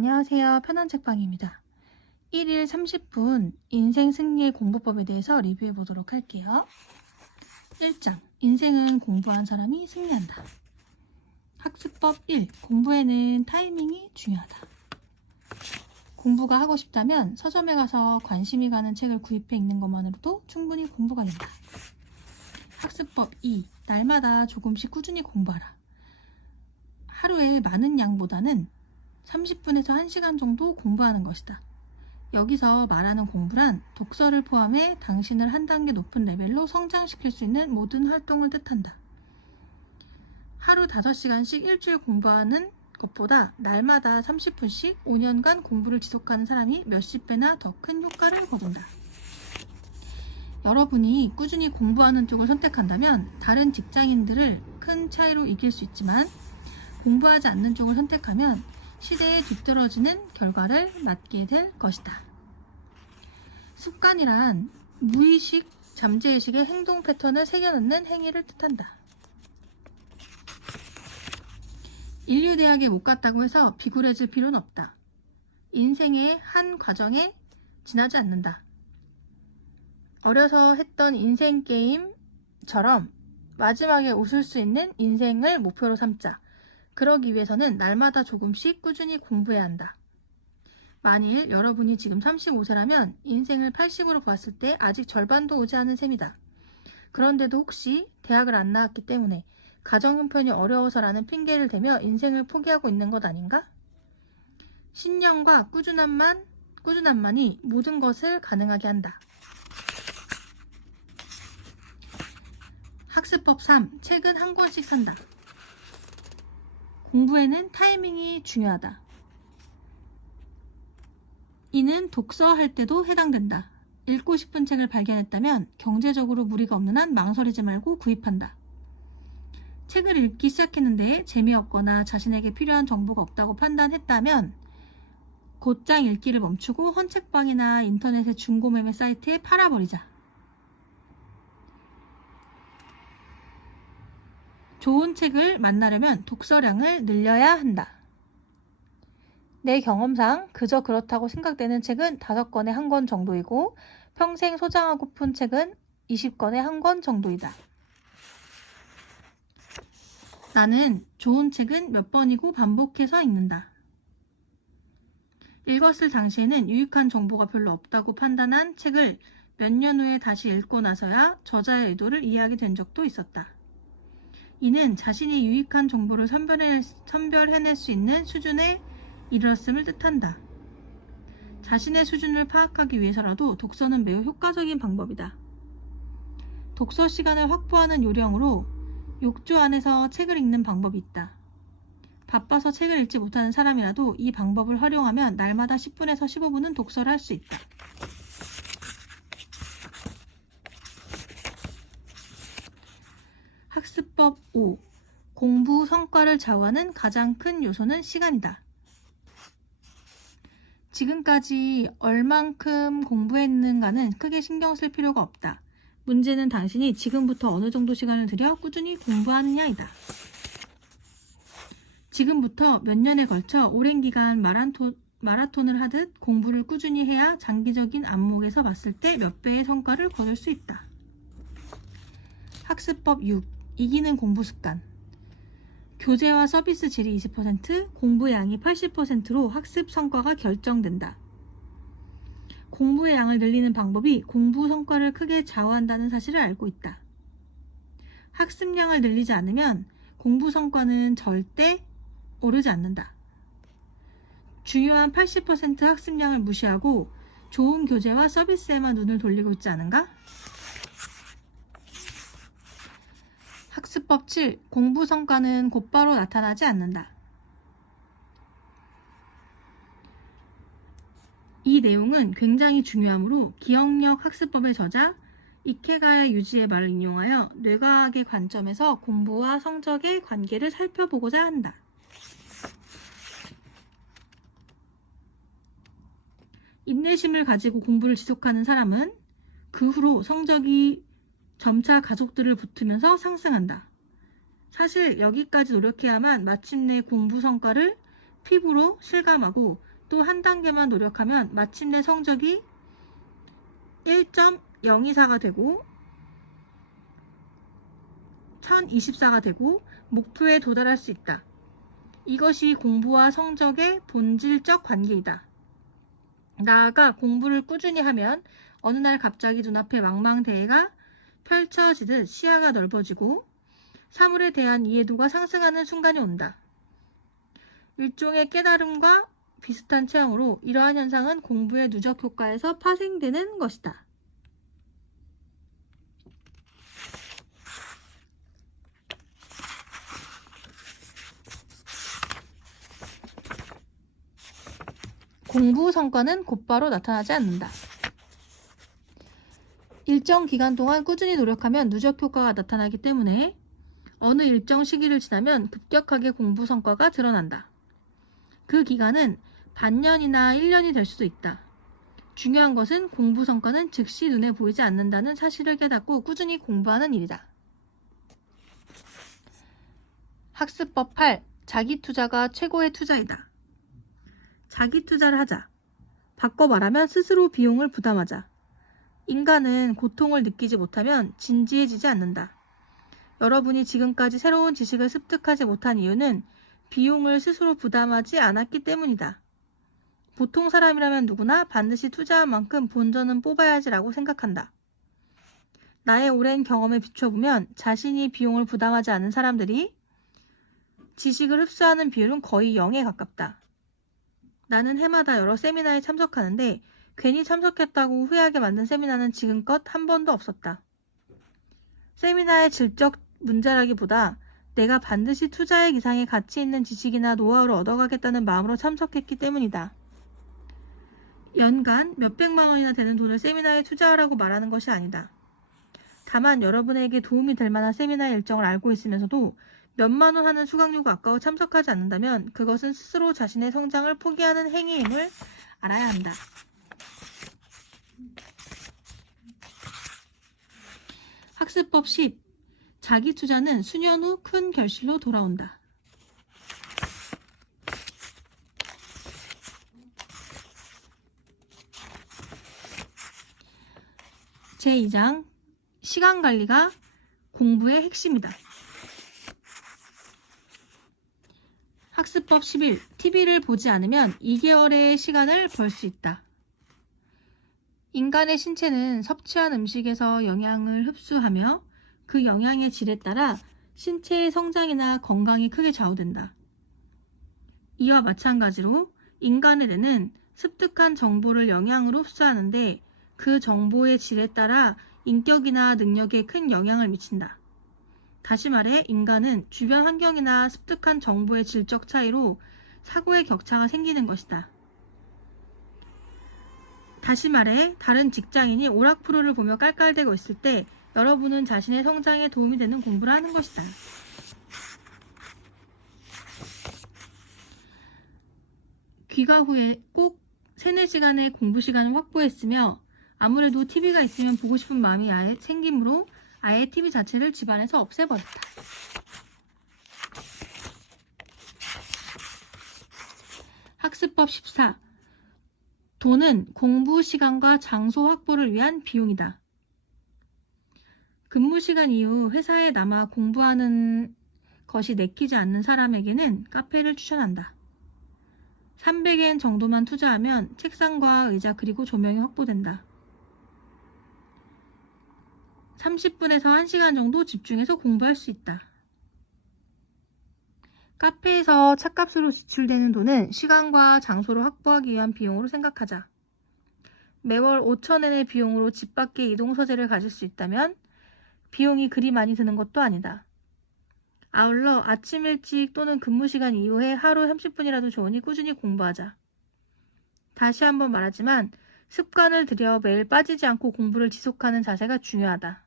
안녕하세요. 편한책방입니다. 1일 30분 인생 승리의 공부법에 대해서 리뷰해 보도록 할게요. 1장 인생은 공부한 사람이 승리한다. 학습법 1. 공부에는 타이밍이 중요하다. 공부가 하고 싶다면 서점에 가서 관심이 가는 책을 구입해 읽는 것만으로도 충분히 공부가 된다. 학습법 2. 날마다 조금씩 꾸준히 공부하라. 하루에 많은 양보다는 30분에서 1시간 정도 공부하는 것이다. 여기서 말하는 공부란 독서를 포함해 당신을 한 단계 높은 레벨로 성장시킬 수 있는 모든 활동을 뜻한다. 하루 5시간씩 일주일 공부하는 것보다 날마다 30분씩 5년간 공부를 지속하는 사람이 몇십 배나 더 큰 효과를 거둔다. 여러분이 꾸준히 공부하는 쪽을 선택한다면 다른 직장인들을 큰 차이로 이길 수 있지만 공부하지 않는 쪽을 선택하면 시대에 뒤떨어지는 결과를 맞게 될 것이다. 습관이란 무의식, 잠재의식의 행동 패턴을 새겨넣는 행위를 뜻한다. 인류대학에 못 갔다고 해서 비굴해질 필요는 없다. 인생의 한 과정에 지나지 않는다. 어려서 했던 인생 게임처럼 마지막에 웃을 수 있는 인생을 목표로 삼자. 그러기 위해서는 날마다 조금씩 꾸준히 공부해야 한다. 만일 여러분이 지금 35세라면 인생을 80으로 봤을 때 아직 절반도 오지 않은 셈이다. 그런데도 혹시 대학을 안 나왔기 때문에 가정 형편이 어려워서라는 핑계를 대며 인생을 포기하고 있는 것 아닌가? 신념과 꾸준함만이 모든 것을 가능하게 한다. 학습법 3. 책은 한 권씩 산다. 공부에는 타이밍이 중요하다. 이는 독서할 때도 해당된다. 읽고 싶은 책을 발견했다면 경제적으로 무리가 없는 한 망설이지 말고 구입한다. 책을 읽기 시작했는데 재미없거나 자신에게 필요한 정보가 없다고 판단했다면 곧장 읽기를 멈추고 헌책방이나 인터넷의 중고매매 사이트에 팔아버리자. 좋은 책을 만나려면 독서량을 늘려야 한다. 내 경험상 그저 그렇다고 생각되는 책은 5권에 1권 정도이고 평생 소장하고픈 책은 20권에 1권 정도이다. 나는 좋은 책은 몇 번이고 반복해서 읽는다. 읽었을 당시에는 유익한 정보가 별로 없다고 판단한 책을 몇 년 후에 다시 읽고 나서야 저자의 의도를 이해하게 된 적도 있었다. 이는 자신이 유익한 정보를 선별해낼 수 있는 수준에 이르렀음을 뜻한다. 자신의 수준을 파악하기 위해서라도 독서는 매우 효과적인 방법이다. 독서 시간을 확보하는 요령으로 욕조 안에서 책을 읽는 방법이 있다. 바빠서 책을 읽지 못하는 사람이라도 이 방법을 활용하면 날마다 10분에서 15분은 독서를 할 수 있다. 학습법 5. 공부 성과를 좌우하는 가장 큰 요소는 시간이다. 지금까지 얼만큼 공부했는가는 크게 신경 쓸 필요가 없다. 문제는 당신이 지금부터 어느 정도 시간을 들여 꾸준히 공부하느냐이다. 지금부터 몇 년에 걸쳐 오랜 기간 마라톤을 하듯 공부를 꾸준히 해야 장기적인 안목에서 봤을 때 몇 배의 성과를 거둘 수 있다. 학습법 6. 이기는 공부 습관. 교재와 서비스 질이 20%, 공부의 양이 80%로 학습 성과가 결정된다. 공부의 양을 늘리는 방법이 공부 성과를 크게 좌우한다는 사실을 알고 있다. 학습량을 늘리지 않으면 공부 성과는 절대 오르지 않는다. 중요한 80% 학습량을 무시하고 좋은 교재와 서비스에만 눈을 돌리고 있지 않은가? 학습법 7. 공부 성과는 곧바로 나타나지 않는다. 이 내용은 굉장히 중요하므로 기억력 학습법의 저자 이케가야 유지의 말을 인용하여 뇌과학의 관점에서 공부와 성적의 관계를 살펴보고자 한다. 인내심을 가지고 공부를 지속하는 사람은 그 후로 성적이 점차 가속도를 붙으면서 상승한다. 사실 여기까지 노력해야만 마침내 공부 성과를 피부로 실감하고 또 한 단계만 노력하면 마침내 성적이 1.024가 되고 1024가 되고 목표에 도달할 수 있다. 이것이 공부와 성적의 본질적 관계이다. 나아가 공부를 꾸준히 하면 어느 날 갑자기 눈앞에 망망대해가 펼쳐지듯 시야가 넓어지고 사물에 대한 이해도가 상승하는 순간이 온다. 일종의 깨달음과 비슷한 체형으로 이러한 현상은 공부의 누적 효과에서 파생되는 것이다. 공부 성과는 곧바로 나타나지 않는다. 일정 기간 동안 꾸준히 노력하면 누적 효과가 나타나기 때문에 어느 일정 시기를 지나면 급격하게 공부 성과가 드러난다. 그 기간은 반년이나 1년이 될 수도 있다. 중요한 것은 공부 성과는 즉시 눈에 보이지 않는다는 사실을 깨닫고 꾸준히 공부하는 일이다. 학습법 8. 자기 투자가 최고의 투자이다. 자기 투자를 하자. 바꿔 말하면 스스로 비용을 부담하자. 인간은 고통을 느끼지 못하면 진지해지지 않는다. 여러분이 지금까지 새로운 지식을 습득하지 못한 이유는 비용을 스스로 부담하지 않았기 때문이다. 보통 사람이라면 누구나 반드시 투자한 만큼 본전은 뽑아야지라고 생각한다. 나의 오랜 경험에 비춰보면 자신이 비용을 부담하지 않은 사람들이 지식을 흡수하는 비율은 거의 0에 가깝다. 나는 해마다 여러 세미나에 참석하는데 괜히 참석했다고 후회하게 만든 세미나는 지금껏 한 번도 없었다. 세미나의 질적 문제라기보다 내가 반드시 투자액 이상의 가치 있는 지식이나 노하우를 얻어가겠다는 마음으로 참석했기 때문이다. 연간 몇백만 원이나 되는 돈을 세미나에 투자하라고 말하는 것이 아니다. 다만 여러분에게 도움이 될 만한 세미나 일정을 알고 있으면서도 몇만 원 하는 수강료가 아까워 참석하지 않는다면 그것은 스스로 자신의 성장을 포기하는 행위임을 알아야 한다. 학습법 10. 자기 투자는 수년 후 큰 결실로 돌아온다. 제2장 시간관리가 공부의 핵심이다. 학습법 11. TV를 보지 않으면 2개월의 시간을 벌 수 있다. 인간의 신체는 섭취한 음식에서 영양을 흡수하며 그 영양의 질에 따라 신체의 성장이나 건강이 크게 좌우된다. 이와 마찬가지로 인간의 뇌는 습득한 정보를 영양으로 흡수하는데 그 정보의 질에 따라 인격이나 능력에 큰 영향을 미친다. 다시 말해 인간은 주변 환경이나 습득한 정보의 질적 차이로 사고의 격차가 생기는 것이다. 다시 말해 다른 직장인이 오락프로를 보며 깔깔대고 있을 때 여러분은 자신의 성장에 도움이 되는 공부를 하는 것이다. 귀가 후에 꼭 3-4시간의 공부 시간을 확보했으며 아무래도 TV가 있으면 보고 싶은 마음이 아예 생기므로 아예 TV 자체를 집안에서 없애버렸다. 학습법 14. 돈은 공부 시간과 장소 확보를 위한 비용이다. 근무 시간 이후 회사에 남아 공부하는 것이 내키지 않는 사람에게는 카페를 추천한다. 300엔 정도만 투자하면 책상과 의자 그리고 조명이 확보된다. 30분에서 1시간 정도 집중해서 공부할 수 있다. 카페에서 차값으로 지출되는 돈은 시간과 장소를 확보하기 위한 비용으로 생각하자. 매월 5,000엔의 비용으로 집 밖에 이동서재를 가질 수 있다면 비용이 그리 많이 드는 것도 아니다. 아울러 아침 일찍 또는 근무 시간 이후에 하루 30분이라도 좋으니 꾸준히 공부하자. 다시 한번 말하지만 습관을 들여 매일 빠지지 않고 공부를 지속하는 자세가 중요하다.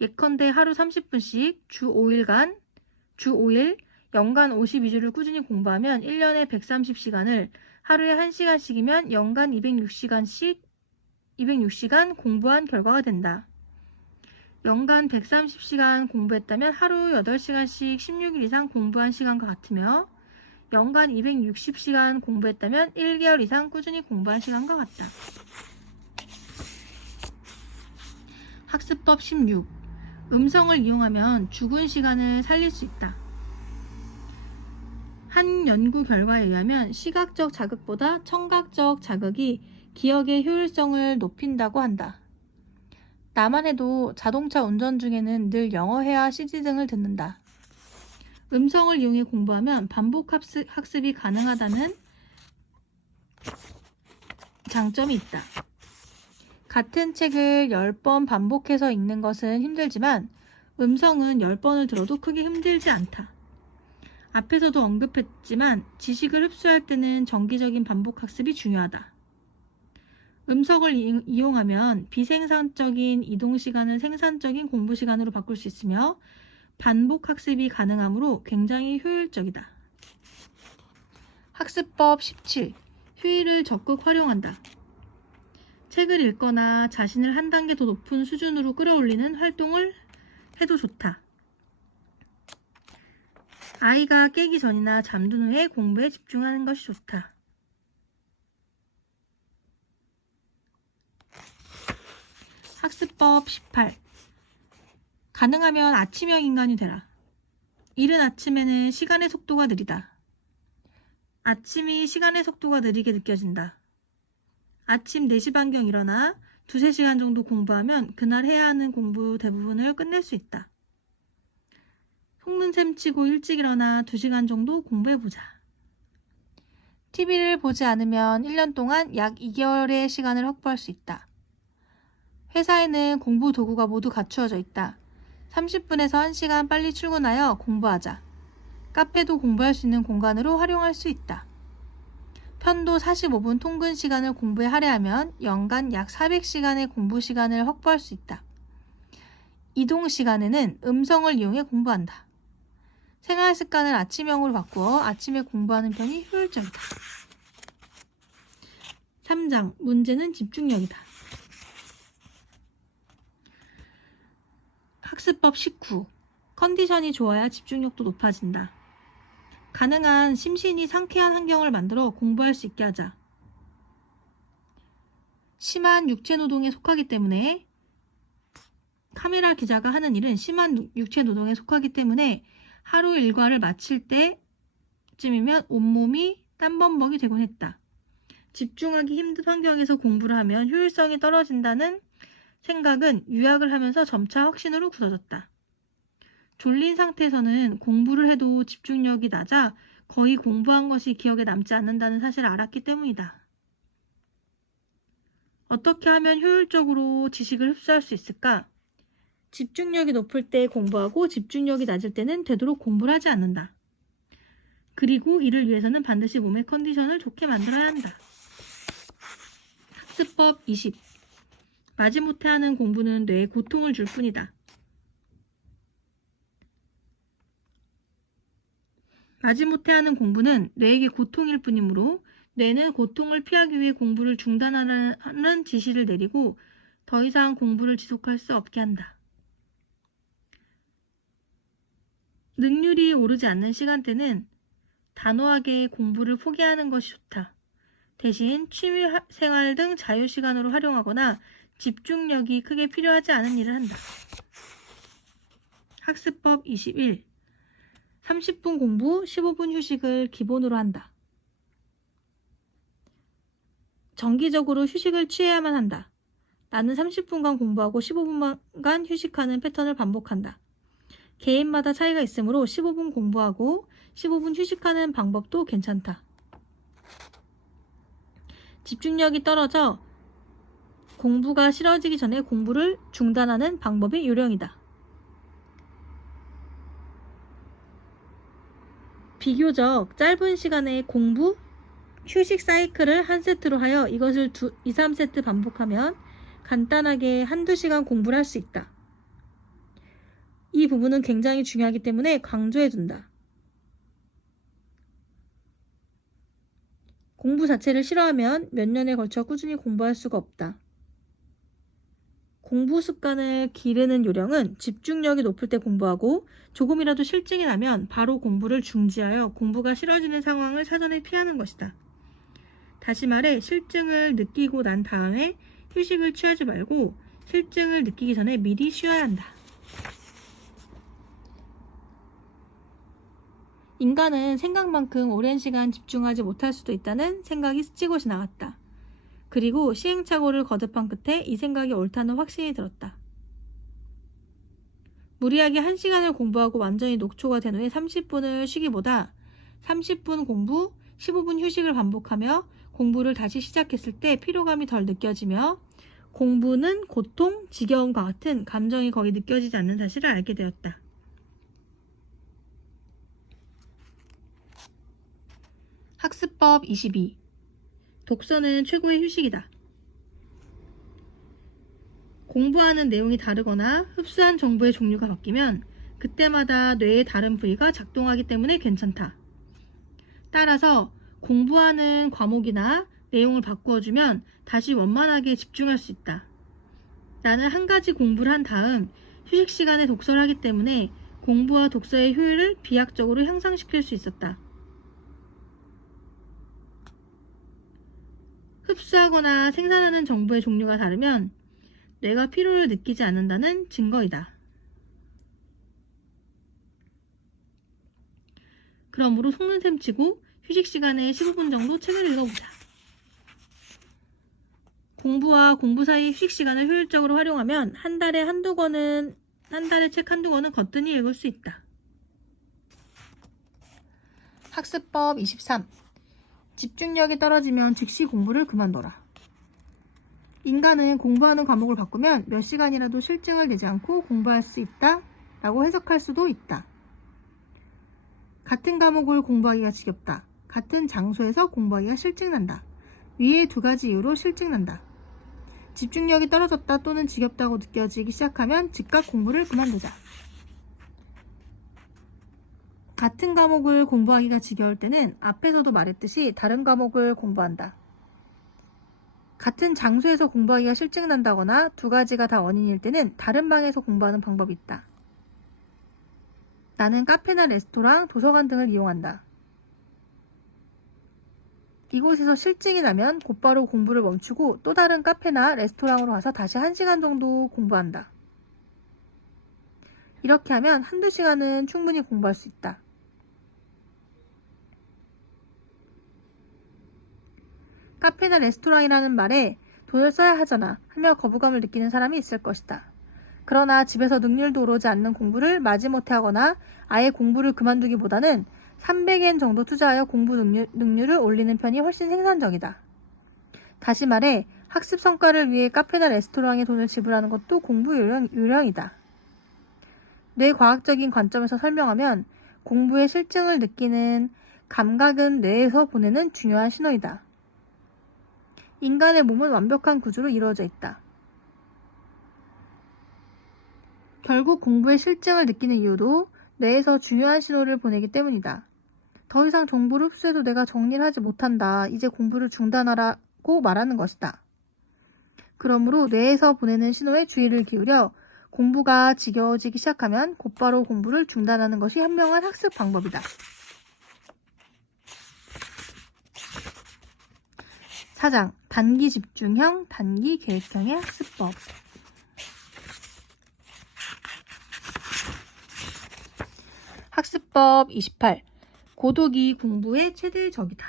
예컨대 하루 30분씩 주 5일, 연간 52주를 꾸준히 공부하면 1년에 130시간을 하루에 1시간씩이면 연간 206시간 공부한 결과가 된다. 연간 130시간 공부했다면 하루 8시간씩 16일 이상 공부한 시간과 같으며 연간 260시간 공부했다면 1개월 이상 꾸준히 공부한 시간과 같다. 학습법 16. 음성을 이용하면 죽은 시간을 살릴 수 있다. 한 연구 결과에 의하면 시각적 자극보다 청각적 자극이 기억의 효율성을 높인다고 한다. 나만 해도 자동차 운전 중에는 늘 영어 회화 CD 등을 듣는다. 음성을 이용해 공부하면 반복 학습이 가능하다는 장점이 있다. 같은 책을 10번 반복해서 읽는 것은 힘들지만 음성은 10번을 들어도 크게 힘들지 않다. 앞에서도 언급했지만 지식을 흡수할 때는 정기적인 반복 학습이 중요하다. 음성을 이용하면 비생산적인 이동 시간을 생산적인 공부 시간으로 바꿀 수 있으며 반복 학습이 가능하므로 굉장히 효율적이다. 학습법 17. 휴일을 적극 활용한다. 책을 읽거나 자신을 한 단계 더 높은 수준으로 끌어올리는 활동을 해도 좋다. 아이가 깨기 전이나 잠든 후에 공부에 집중하는 것이 좋다. 학습법 18. 가능하면 아침형 인간이 되라. 이른 아침에는 시간의 속도가 느리다. 아침이 시간의 속도가 느리게 느껴진다. 아침 4시 반경 일어나 2-3시간 정도 공부하면 그날 해야 하는 공부 대부분을 끝낼 수 있다. 속는 셈 치고 일찍 일어나 2시간 정도 공부해보자. TV를 보지 않으면 1년 동안 약 2개월의 시간을 확보할 수 있다. 회사에는 공부 도구가 모두 갖추어져 있다. 30분에서 1시간 빨리 출근하여 공부하자. 카페도 공부할 수 있는 공간으로 활용할 수 있다. 편도 45분 통근 시간을 공부에 할애하면 연간 약 400시간의 공부 시간을 확보할 수 있다. 이동 시간에는 음성을 이용해 공부한다. 생활 습관을 아침형으로 바꾸어 아침에 공부하는 편이 효율적이다. 3장. 문제는 집중력이다. 학습법 19. 컨디션이 좋아야 집중력도 높아진다. 가능한 심신이 상쾌한 환경을 만들어 공부할 수 있게 하자. 심한 육체 노동에 속하기 때문에 카메라 기자가 하는 일은 심한 육체 노동에 속하기 때문에 하루 일과를 마칠 때쯤이면 온몸이 땀범벅이 되곤 했다. 집중하기 힘든 환경에서 공부를 하면 효율성이 떨어진다는 생각은 유학을 하면서 점차 확신으로 굳어졌다. 졸린 상태에서는 공부를 해도 집중력이 낮아 거의 공부한 것이 기억에 남지 않는다는 사실을 알았기 때문이다. 어떻게 하면 효율적으로 지식을 흡수할 수 있을까? 집중력이 높을 때 공부하고 집중력이 낮을 때는 되도록 공부를 하지 않는다. 그리고 이를 위해서는 반드시 몸의 컨디션을 좋게 만들어야 한다. 학습법 20. 마지못해 하는 공부는 뇌에 고통을 줄 뿐이다. 마지못해 하는 공부는 뇌에게 고통일 뿐이므로 뇌는 고통을 피하기 위해 공부를 중단하는 지시를 내리고 더 이상 공부를 지속할 수 없게 한다. 능률이 오르지 않는 시간대는 단호하게 공부를 포기하는 것이 좋다. 대신 취미생활 등 자유시간으로 활용하거나 집중력이 크게 필요하지 않은 일을 한다. 학습법 21. 30분 공부, 15분 휴식을 기본으로 한다. 정기적으로 휴식을 취해야만 한다. 나는 30분간 공부하고 15분간 휴식하는 패턴을 반복한다. 개인마다 차이가 있으므로 15분 공부하고 15분 휴식하는 방법도 괜찮다. 집중력이 떨어져 공부가 싫어지기 전에 공부를 중단하는 방법이 요령이다. 비교적 짧은 시간에 공부, 휴식 사이클을 한 세트로 하여 이것을 2-3세트 반복하면 간단하게 1-2시간 공부를 할 수 있다. 이 부분은 굉장히 중요하기 때문에 강조해둔다. 공부 자체를 싫어하면 몇 년에 걸쳐 꾸준히 공부할 수가 없다. 공부 습관을 기르는 요령은 집중력이 높을 때 공부하고 조금이라도 실증이 나면 바로 공부를 중지하여 공부가 싫어지는 상황을 사전에 피하는 것이다. 다시 말해 실증을 느끼고 난 다음에 휴식을 취하지 말고 실증을 느끼기 전에 미리 쉬어야 한다. 인간은 생각만큼 오랜 시간 집중하지 못할 수도 있다는 생각이 스치고 지나갔다. 그리고 시행착오를 거듭한 끝에 이 생각이 옳다는 확신이 들었다. 무리하게 1시간을 공부하고 완전히 녹초가 된 후에 30분을 쉬기보다 30분 공부, 15분 휴식을 반복하며 공부를 다시 시작했을 때 피로감이 덜 느껴지며 공부는 고통, 지겨움과 같은 감정이 거의 느껴지지 않는 사실을 알게 되었다. 학습법 22. 독서는 최고의 휴식이다. 공부하는 내용이 다르거나 흡수한 정보의 종류가 바뀌면 그때마다 뇌의 다른 부위가 작동하기 때문에 괜찮다. 따라서 공부하는 과목이나 내용을 바꾸어주면 다시 원만하게 집중할 수 있다. 나는 한 가지 공부를 한 다음 휴식 시간에 독서를 하기 때문에 공부와 독서의 효율을 비약적으로 향상시킬 수 있었다. 흡수하거나 생산하는 정보의 종류가 다르면 뇌가 피로를 느끼지 않는다는 증거이다. 그러므로 속는 셈 치고 휴식 시간에 15분 정도 책을 읽어보자. 공부와 공부 사이 휴식 시간을 효율적으로 활용하면 한 달에 책 한두 권은 거뜬히 읽을 수 있다. 학습법 23. 집중력이 떨어지면 즉시 공부를 그만둬라. 인간은 공부하는 과목을 바꾸면 몇 시간이라도 실증을 내지 않고 공부할 수 있다 라고 해석할 수도 있다. 같은 과목을 공부하기가 지겹다. 같은 장소에서 공부하기가 실증난다. 위의 두 가지 이유로 실증난다. 집중력이 떨어졌다 또는 지겹다고 느껴지기 시작하면 즉각 공부를 그만두자. 같은 과목을 공부하기가 지겨울 때는 앞에서도 말했듯이 다른 과목을 공부한다. 같은 장소에서 공부하기가 실증난다거나 두 가지가 다 원인일 때는 다른 방에서 공부하는 방법이 있다. 나는 카페나 레스토랑, 도서관 등을 이용한다. 이곳에서 실증이 나면 곧바로 공부를 멈추고 또 다른 카페나 레스토랑으로 가서 다시 1시간 정도 공부한다. 이렇게 하면 한두 시간은 충분히 공부할 수 있다. 카페나 레스토랑이라는 말에 돈을 써야 하잖아 하며 거부감을 느끼는 사람이 있을 것이다. 그러나 집에서 능률도 오르지 않는 공부를 마지못해 하거나 아예 공부를 그만두기보다는 300엔 정도 투자하여 공부 능률을 올리는 편이 훨씬 생산적이다. 다시 말해 학습 성과를 위해 카페나 레스토랑에 돈을 지불하는 것도 공부 요령이다. 뇌과학적인 관점에서 설명하면 공부의 실증을 느끼는 감각은 뇌에서 보내는 중요한 신호이다. 인간의 몸은 완벽한 구조로 이루어져 있다. 결국 공부의 실증을 느끼는 이유도 뇌에서 중요한 신호를 보내기 때문이다. 더 이상 정보를 흡수해도 내가 정리를 하지 못한다. 이제 공부를 중단하라고 말하는 것이다. 그러므로 뇌에서 보내는 신호에 주의를 기울여 공부가 지겨워지기 시작하면 곧바로 공부를 중단하는 것이 현명한 학습 방법이다. 4장 단기 집중형, 단기 계획형의 학습법. 학습법 28. 고독이 공부의 최대 적이다.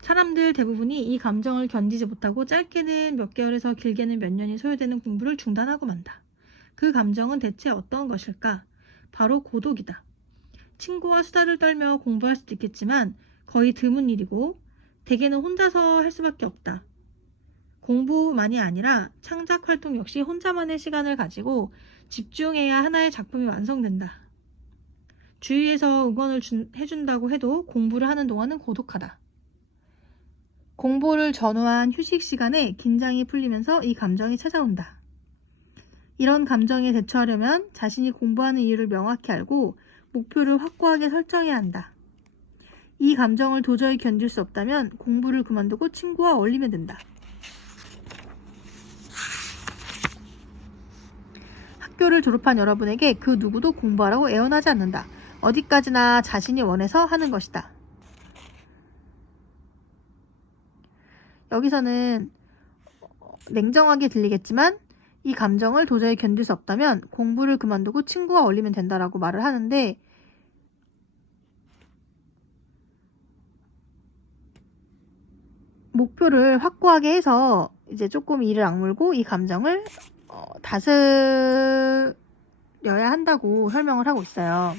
사람들 대부분이 이 감정을 견디지 못하고 짧게는 몇 개월에서 길게는 몇 년이 소요되는 공부를 중단하고 만다. 그 감정은 대체 어떤 것일까? 바로 고독이다. 친구와 수다를 떨며 공부할 수도 있겠지만 거의 드문 일이고 대개는 혼자서 할 수밖에 없다. 공부만이 아니라 창작 활동 역시 혼자만의 시간을 가지고 집중해야 하나의 작품이 완성된다. 주위에서 응원을 해준다고 해도 공부를 하는 동안은 고독하다. 공부를 전후한 휴식 시간에 긴장이 풀리면서 이 감정이 찾아온다. 이런 감정에 대처하려면 자신이 공부하는 이유를 명확히 알고 목표를 확고하게 설정해야 한다. 이 감정을 도저히 견딜 수 없다면 공부를 그만두고 친구와 어울리면 된다. 학교를 졸업한 여러분에게 그 누구도 공부하라고 애원하지 않는다. 어디까지나 자신이 원해서 하는 것이다. 여기서는 냉정하게 들리겠지만 이 감정을 도저히 견딜 수 없다면 공부를 그만두고 친구와 어울리면 된다라고 말을 하는데, 목표를 확고하게 해서 이제 조금 이를 악물고 이 감정을 다스려야 한다고 설명을 하고 있어요.